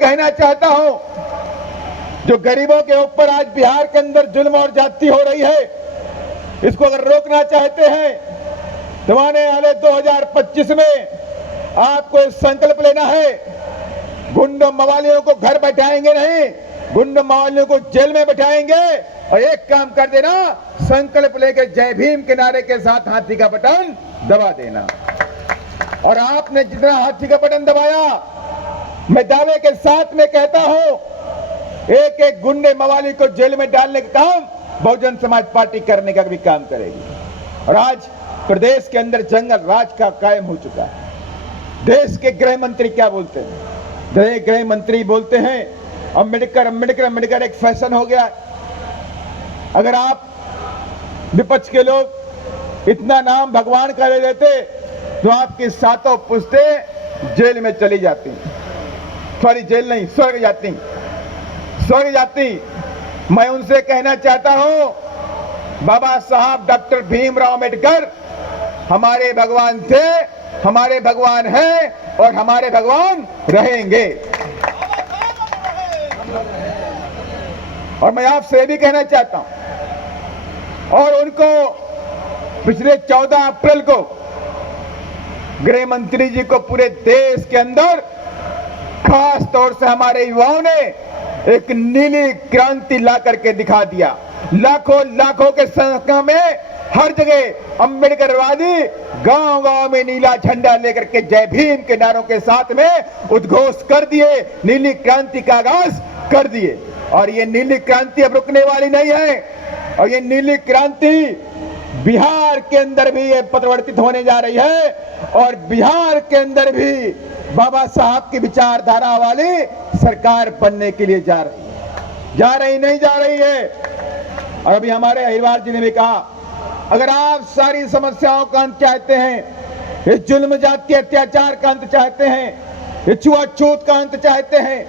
कहना चाहता हूं, जो गरीबों के ऊपर आज बिहार के अंदर जुल्म और ज्यादती हो रही है, इसको अगर रोकना चाहते हैं तो आने वाले 2025 में आपको संकल्प लेना है। गुंडों मवालियों को घर बैठाएंगे नहीं, गुंडों मवालियों को जेल में बैठाएंगे। और एक काम कर देना, संकल्प लेके जय भीम के नारे के साथ हाथी का बटन दबा देना। और आपने जितना हाथी का बटन दबाया, मैं दावे के साथ में कहता हूं, एक एक गुंडे मवाली को जेल में डालने का काम बहुजन समाज पार्टी करने का भी काम करेगी। और आज प्रदेश के अंदर जंगल राज का कायम हो चुका है। देश के गृह मंत्री क्या बोलते हैं? गृह मंत्री बोलते हैं अम्बेडकर अम्बेडकर अम्बेडकर एक फैशन हो गया। अगर आप विपक्ष के लोग इतना नाम भगवान का ले लेते तो आपकी सातों पुश्तें जेल में चली जाती, सॉरी जेल नहीं, स्वर्ग जाती, स्वर्ग जाती। मैं उनसे कहना चाहता हूं, बाबा साहब डॉक्टर भीमराव अम्बेडकर हमारे भगवान थे, हमारे भगवान हैं और हमारे भगवान रहेंगे। और मैं आपसे भी कहना चाहता हूं, और उनको पिछले 14 अप्रैल को गृह मंत्री जी को पूरे देश के अंदर खास तौर से हमारे युवाओं ने एक नीली क्रांति ला करके दिखा दिया। लाखों लाखों के संख्या में हर जगह अम्बेडकरवादी गांव गांव में नीला झंडा लेकर के जय भीम के नारों के साथ में उद्घोष कर दिए, नीली क्रांति का आगाज कर दिए। और ये नीली क्रांति अब रुकने वाली नहीं है। और ये नीली क्रांति बिहार के अंदर भी ये परिवर्तित होने जा रही है। और बिहार के अंदर भी बाबा साहब की विचारधारा वाली सरकार बनने के लिए जा रही है, जा रही नहीं जा रही है। और अभी हमारे अहिरवार जी ने भी कहा, अगर आप सारी समस्याओं का अंत चाहते हैं, इस जुल्म जात के अत्याचार का अंत चाहते हैं, इस छुआछूत का अंत चाहते हैं,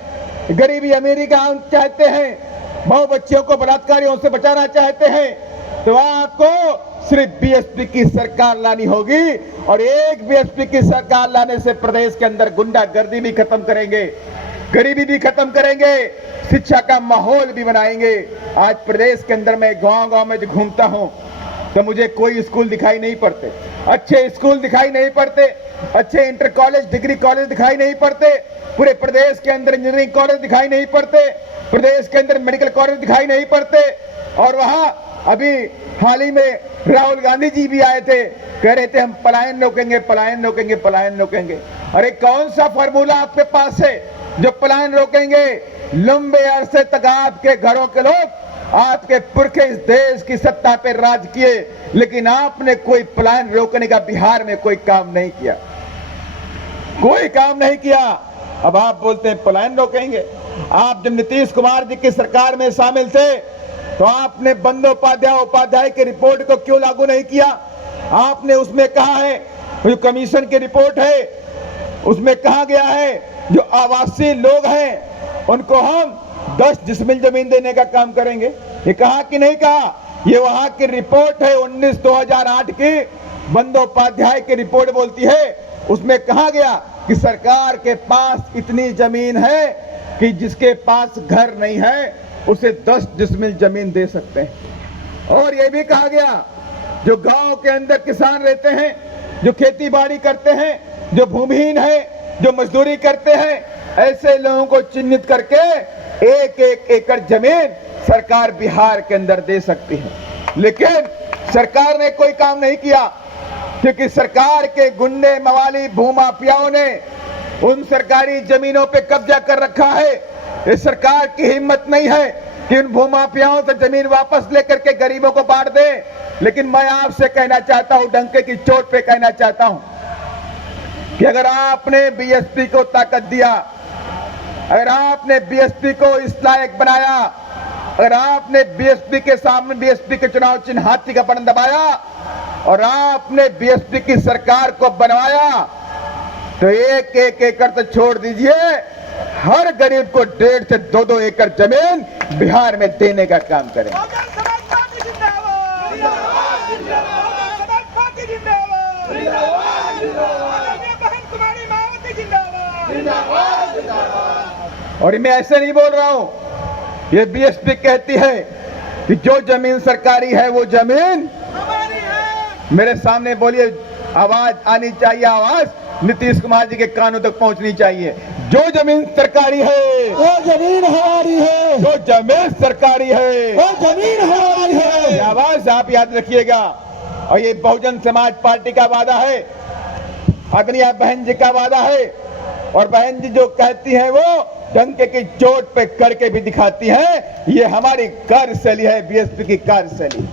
गरीबी अमीरी का अंत चाहते हैं, बहु बच्चियों को बलात्कारियों से बचाना चाहते हैं, तो आपको सिर्फ बीएसपी की सरकार लानी होगी। और एक बीएसपी की सरकार लाने से प्रदेश के अंदर गुंडागर्दी भी खत्म करेंगे, गरीबी भी खत्म करेंगे, शिक्षा का माहौल भी बनाएंगे। आज प्रदेश के अंदर मैं गांव गांव में जो घूमता हूं तो मुझे कोई स्कूल दिखाई नहीं पड़ते, अच्छे स्कूल दिखाई नहीं पड़ते, अच्छे इंटर कॉलेज डिग्री कॉलेज दिखाई नहीं पड़ते, पूरे प्रदेश के अंदर इंजीनियरिंग कॉलेज दिखाई नहीं पड़ते, प्रदेश के अंदर मेडिकल कॉलेज दिखाई नहीं पड़ते। और वहां अभी हाल ही में राहुल गांधी जी भी आए थे, कह रहे थे हम पलायन रोकेंगे, पलायन रोकेंगे, पलायन रोकेंगे। अरे कौन सा फॉर्मूला आपके पास है जो पलायन रोकेंगे? लंबे अरसे तक आपके घरों के लोग, आपके पुरखे इस देश की सत्ता पे राज किए, लेकिन आपने कोई पलायन रोकने का बिहार में कोई काम नहीं किया, कोई काम नहीं किया। अब आप बोलते हैं पलायन रोकेंगे। आप जब नीतीश कुमार जी की सरकार में शामिल थे तो आपने बंदोपाध्याय उपाध्याय की रिपोर्ट को क्यों लागू नहीं किया? आपने उसमें कहा है, जो कमीशन की रिपोर्ट है उसमें कहा गया है जो आवासीय लोग हैं उनको हम 10 डिसमिल जमीन देने का काम करेंगे। ये कहा कि नहीं कहा? ये वहां की रिपोर्ट है 19/2008 की बंदोपाध्याय की रिपोर्ट बोलती है, उसमें कहा गया कि सरकार के पास इतनी जमीन है कि जिसके पास घर नहीं है उसे 10 डिसमिल जमीन दे सकते हैं। और यह भी कहा गया जो गांव के अंदर किसान रहते हैं, जो खेती बाड़ी करते हैं, जो भूमिहीन है, जो मजदूरी करते हैं, ऐसे लोगों को चिन्हित करके 1-1 एकड़ जमीन सरकार बिहार के अंदर दे सकती है। लेकिन सरकार ने कोई काम नहीं किया, क्योंकि सरकार के गुंडे मवाली भूमाफियाओं ने उन सरकारी जमीनों पे कब्जा कर रखा है। इस सरकार की हिम्मत नहीं है कि उन भूमाफियाओं से जमीन वापस लेकर के गरीबों को बांट दे। लेकिन मैं आपसे कहना चाहता हूं, डंके की चोट पे कहना चाहता हूं कि अगर आपने बीएसपी को ताकत दिया, अगर आपने बीएसपी को इस लायक बनाया, अगर आपने बीएसपी के सामने बीएसपी के चुनाव चिन्ह हाथी का बटन दबाया और आपने बीएसपी की सरकार को बनवाया, तो 1-1 एकड़ तो छोड़ दीजिए, हर गरीब को 1.5 से 2-2 एकड़ जमीन बिहार में देने का काम करें। और मैं ऐसे नहीं बोल रहा हूं, ये बीएसपी कहती है कि जो जमीन सरकारी है वो जमीन हमारी है। मेरे सामने बोलिए, आवाज आनी चाहिए, आवाज नीतीश कुमार जी के कानों तक पहुंचनी चाहिए। जो जमीन सरकारी है वो जमीन हमारी है, जो जमीन सरकारी है वो जमीन हमारी ये है। आवाज आप याद रखिएगा। और ये बहुजन समाज पार्टी का वादा है, अग्निया बहन जी का वादा है। और बहन जी जो कहती हैं वो डंके की चोट पे करके भी दिखाती हैं। ये हमारी कार्यशैली है, बीएसपी की कार्यशैली।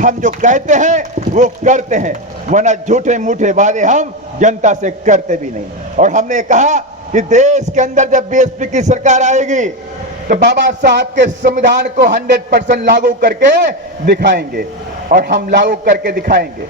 हम जो कहते हैं वो करते हैं, वरना झूठे मूठे वादे हम जनता से करते भी नहीं। और हमने कहा कि देश के अंदर जब बीएसपी की सरकार आएगी तो बाबा साहब के संविधान को 100% लागू करके दिखाएंगे, और हम लागू करके दिखाएंगे।